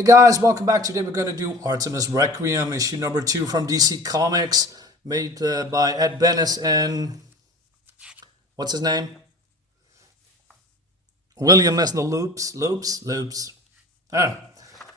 Hey guys, welcome back. Today we're going to do Artemis Requiem, issue number 2 from DC Comics, made by Ed Bennis and what's his name? William Messner-Loebs.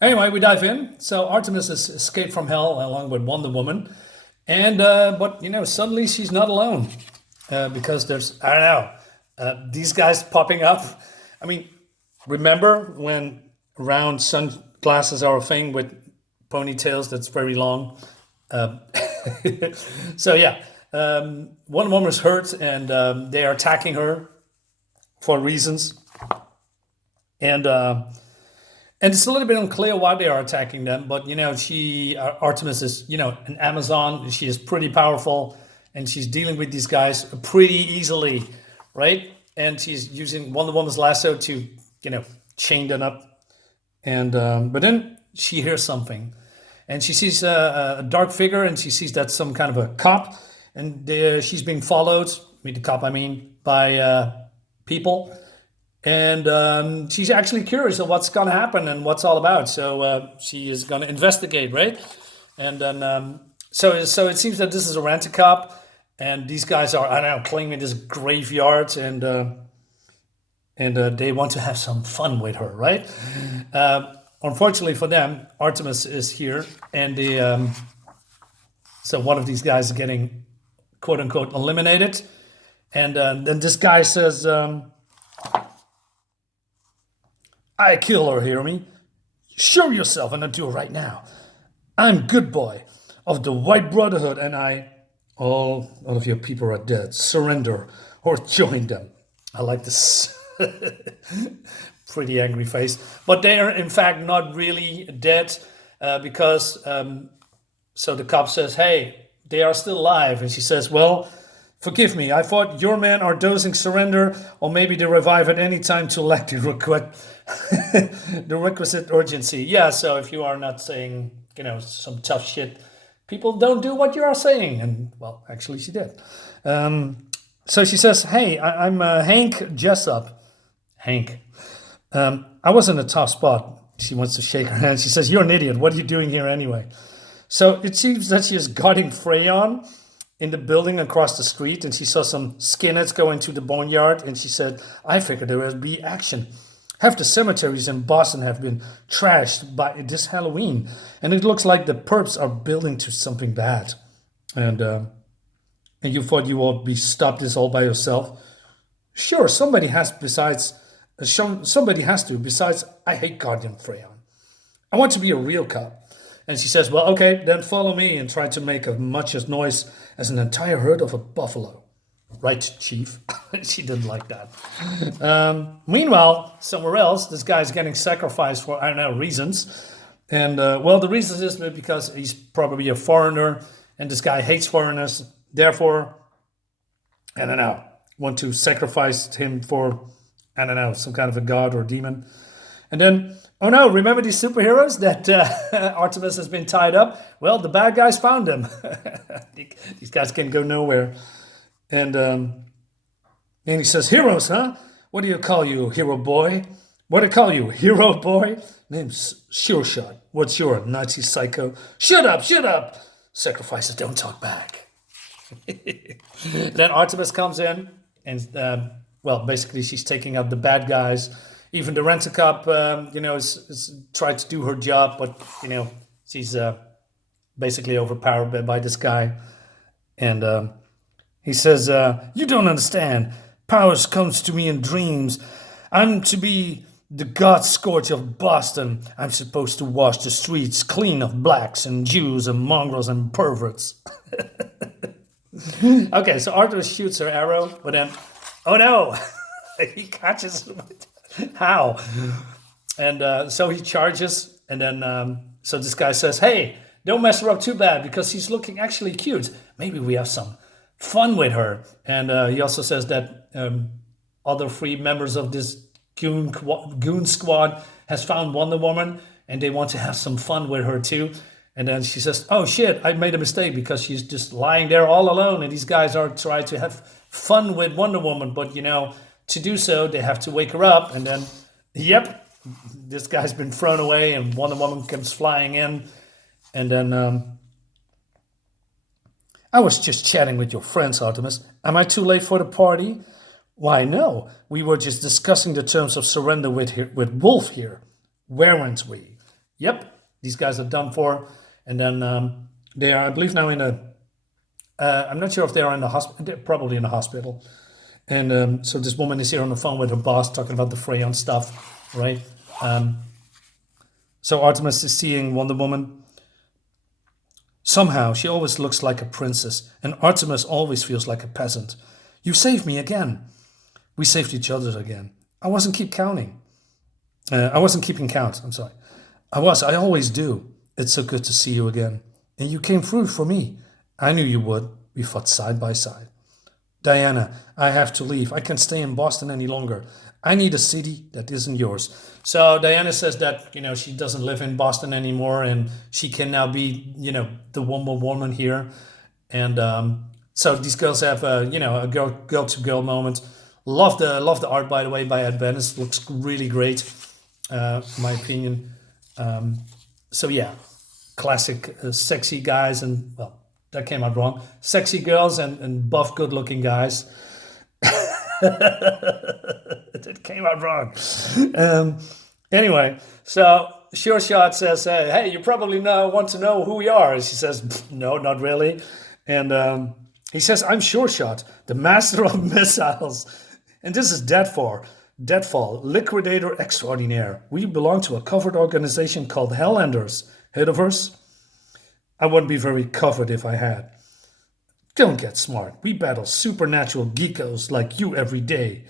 Anyway, we dive in. So Artemis has escaped from hell along with Wonder Woman, and but suddenly she's not alone because there's these guys popping up. I mean, remember when round sunglasses are a thing with ponytails that's very long? So yeah, Wonder Woman is hurt, and they are attacking her for reasons, and it's a little bit unclear why they are attacking them. But Artemis is an Amazon. She is pretty powerful, and she's dealing with these guys pretty easily, right? And she's using Wonder Woman's lasso to chain them up. And but then she hears something, and she sees a dark figure, and she sees that's some kind of a cop, and she's being followed. By people, and she's actually curious of what's going to happen and what's all about. So she is going to investigate, right? And then so it seems that this is a rent-a-cop, and these guys are claiming this graveyard, and they want to have some fun with her, right? Unfortunately for them, Artemis is here, and so one of these guys is getting quote unquote eliminated, and then this guy says, "I kill her, hear me? Show yourself, and I'll do it right now. I'm good boy of the White Brotherhood, and all of your people are dead. Surrender or join them." I like this. Pretty angry face, but they are in fact not really dead, because so the cop says, "Hey, they are still alive," and she says, "Well, forgive me, I thought your men are dosing surrender, or maybe they revive at any time to lack the requisite urgency." Yeah, so if you are not saying some tough shit, people don't do what you are saying, and well, actually she did. So she says, "Hey, I'm Hank Jessup." Hank. "I was in a tough spot." She wants to shake her hand. She says, "You're an idiot. What are you doing here anyway?" So it seems that she is guarding Freyon in the building across the street, and she saw some skinheads go into the boneyard, and she said, "I figured there would be action. Half the cemeteries in Boston have been trashed by this Halloween, and it looks like the perps are building to something bad. And you thought you would be stop this all by yourself? Sure, somebody has to. Besides, I hate Guardian Freyon. I want to be a real cop." And she says, "Well, okay, then follow me and try to make as much noise as an entire herd of a buffalo." Right, Chief? She didn't like that. Meanwhile, somewhere else, this guy's getting sacrificed for, reasons. And, the reason is because he's probably a foreigner, and this guy hates foreigners. Therefore, want to sacrifice him for, some kind of a god or demon. And then, oh no, remember these superheroes that Artemis has been tied up? Well, the bad guys found them. These guys can go nowhere. And he says, "Heroes, huh? What do you call you, hero boy? What do I call you, hero boy? Name's Sure Shot. What's your Nazi psycho? Shut up! Sacrifices don't talk back." Then Artemis comes in, and basically she's taking out the bad guys. Even the rent-a-cop, is tried to do her job, but she's basically overpowered by this guy. And he says, "You don't understand. Powers comes to me in dreams. I'm to be the God Scourge of Boston. I'm supposed to wash the streets clean of blacks and Jews and mongrels and perverts." Okay, so Artemis shoots her arrow, but then, oh no, he catches it. How? And so he charges, and then so this guy says, "Hey, don't mess her up too bad because she's looking actually cute. Maybe we have some fun with her." And he also says that other 3 members of this goon squad has found Wonder Woman, and they want to have some fun with her too. And then she says, "Oh shit, I made a mistake," because she's just lying there all alone, and these guys are trying to have fun with Wonder Woman, but to do so they have to wake her up. And then, yep, this guy's been thrown away, and Wonder Woman comes flying in, and then I was just chatting with your friends, Artemis. Am I too late for the party? Why, no. We were just discussing the terms of surrender with Wolf here. Weren't we? Yep, these guys are done for. And then they are, I believe, now in a. I'm not sure if they are in the hospital. They're probably in the hospital. And so this woman is here on the phone with her boss talking about the Freon stuff, right? So Artemis is seeing Wonder Woman. Somehow she always looks like a princess, and Artemis always feels like a peasant. You saved me again. We saved each other again. I wasn't keeping count. I'm sorry. I always do. It's so good to see you again. And you came through for me. I knew you would. We fought side by side. Diana, I have to leave. I can't stay in Boston any longer. I need a city that isn't yours. So Diana says that, she doesn't live in Boston anymore, and she can now be, the woman here. And so these girls have a girl to girl moment. Love the art, by the way, by Ed Bennis. Looks really great, in my opinion. So yeah, classic sexy guys and, well, that came out wrong. Sexy girls and buff, good-looking guys. It came out wrong. Anyway, so Sure Shot says, hey, you probably want to know who we are. And she says, no, not really. And he says, I'm Sure Shot, the master of missiles. And this is Deadfall, Liquidator Extraordinaire. We belong to a covered organization called HellEnders. Heard of us? I wouldn't be very covered if I had. Don't get smart. We battle supernatural geekos like you every day.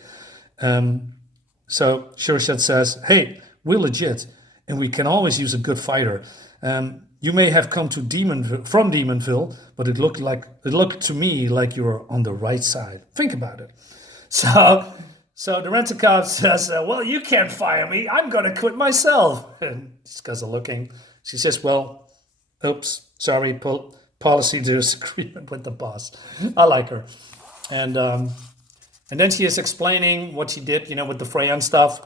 So Sure Shot says, hey, we're legit, and we can always use a good fighter. You may have come to from Demonville, but it looked to me like you were on the right side. Think about it. So the rent-a-cop says, well, you can't fire me. I'm going to quit myself. And these guys are looking. She says, well, oops, sorry, policy disagreement with the boss. I like her. And then she is explaining what she did, with the Freon stuff.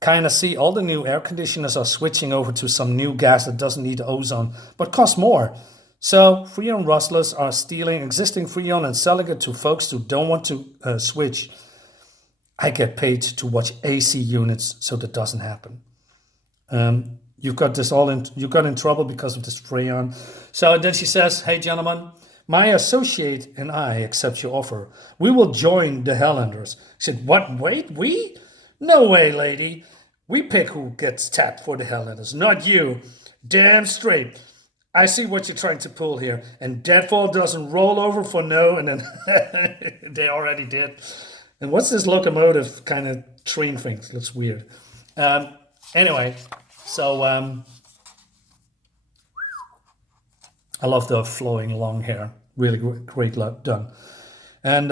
Kind of see all the new air conditioners are switching over to some new gas that doesn't need ozone, but costs more. So Freon rustlers are stealing existing Freon and selling it to folks who don't want to switch. I get paid to watch AC units, so that doesn't happen. You got in trouble because of this Freon. So then she says, hey, gentlemen, my associate and I accept your offer. We will join the HellEnders. She said, what, wait, we? No way, lady. We pick who gets tapped for the HellEnders, not you. Damn straight. I see what you're trying to pull here. And Deadfall doesn't roll over for no, and then they already did. And what's this locomotive kind of train thing? Looks weird. Anyway, so I love the flowing long hair. Really great done. And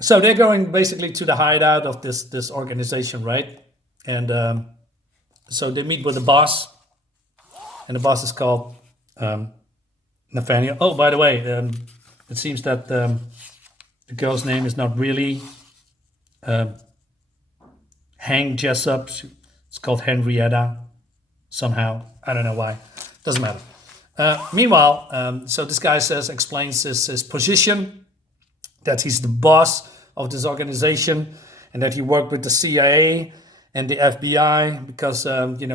so they're going basically to the hideout of this organization, right? And so they meet with the boss. And the boss is called Nathaniel. Oh, by the way, it seems that the girl's name is not really Hank Jessup. It's called Henrietta somehow. I don't know why. Doesn't matter. Meanwhile, so this guy explains his position, that he's the boss of this organization, and that he worked with the CIA and the FBI because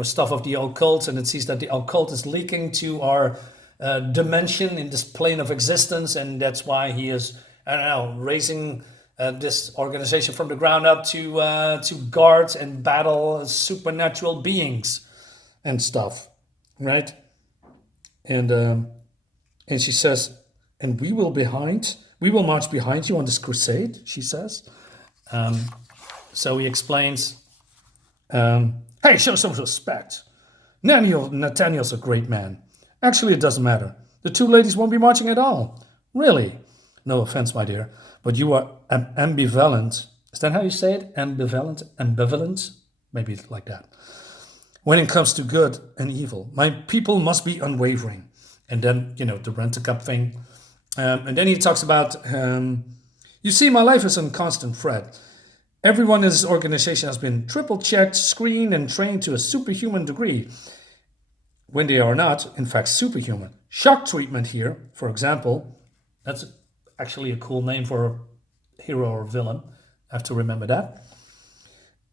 stuff of the occult, and it sees that the occult is leaking to our dimension in this plane of existence, and that's why he is, raising this organization from the ground up to guard and battle supernatural beings and stuff, right? And she says, and we will march behind you on this crusade, she says. So he explains, hey, show some respect. Nathaniel's a great man. Actually, it doesn't matter. The two ladies won't be marching at all. Really? No offense, my dear, but you are ambivalent. Is that how you say it? Ambivalent? Maybe it's like that. When it comes to good and evil, my people must be unwavering. And then, the rent-a-cup thing. And then he talks about, you see, my life is in constant threat. Everyone in this organization has been triple checked, screened, and trained to a superhuman degree, when they are not, in fact, superhuman. Shock treatment here, for example, that's actually a cool name for a hero or villain. I have to remember that.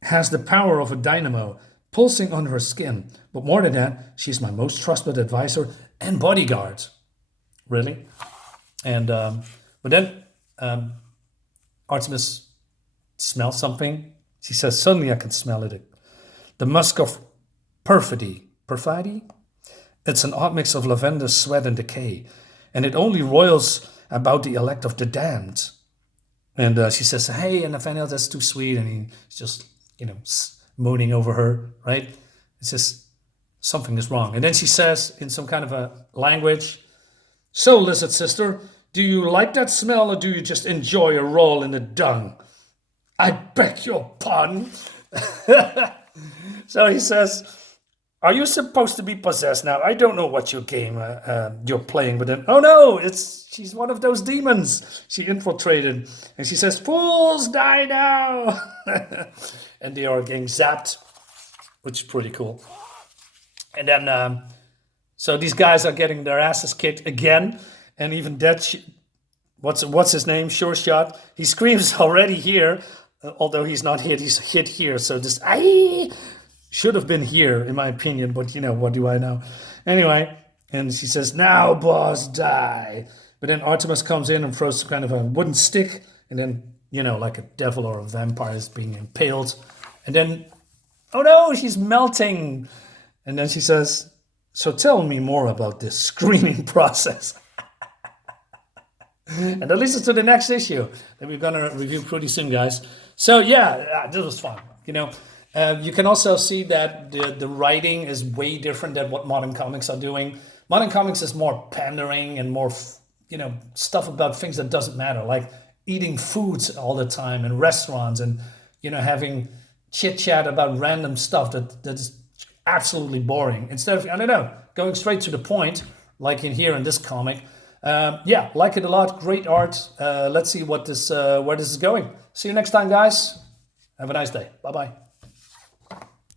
Has the power of a dynamo pulsing on her skin. But more than that, she's my most trusted advisor and bodyguard. Really? And but then Artemis smells something. She says, suddenly I can smell it. The musk of perfidy. Perfidy? It's an odd mix of lavender, sweat, and decay. And it only roils about the elect of the damned. And she says, hey, Nathaniel, that's too sweet. And he's just, mooning over her, right? It's just something is wrong. And then she says in some kind of a language, so, lizard sister, do you like that smell or do you just enjoy a roll in the dung? I beg your pardon. So he says, are you supposed to be possessed now? I don't know what your game you're playing, but then, oh no, she's one of those demons she infiltrated. And she says, fools die now. And they are getting zapped, which is pretty cool. And then, so these guys are getting their asses kicked again. And even that, what's his name? Sure Shot. He screams already here, although he's not hit, he's hit here. So this, should have been here, in my opinion, but what do I know? Anyway, and she says, now, boss, die. But then Artemis comes in and throws some kind of a wooden stick, and then, like a devil or a vampire is being impaled. And then, oh no, she's melting. And then she says, so tell me more about this screaming process. And that leads us to the next issue that we're going to review pretty soon, guys. So yeah, this was fun, you can also see that the writing is way different than what modern comics are doing. Modern comics is more pandering and more, stuff about things that doesn't matter, like eating foods all the time in restaurants and, having chit-chat about random stuff that is absolutely boring. Instead of, going straight to the point, like in here in this comic. Like it a lot. Great art. Let's see where this is going. See you next time, guys. Have a nice day. Bye-bye.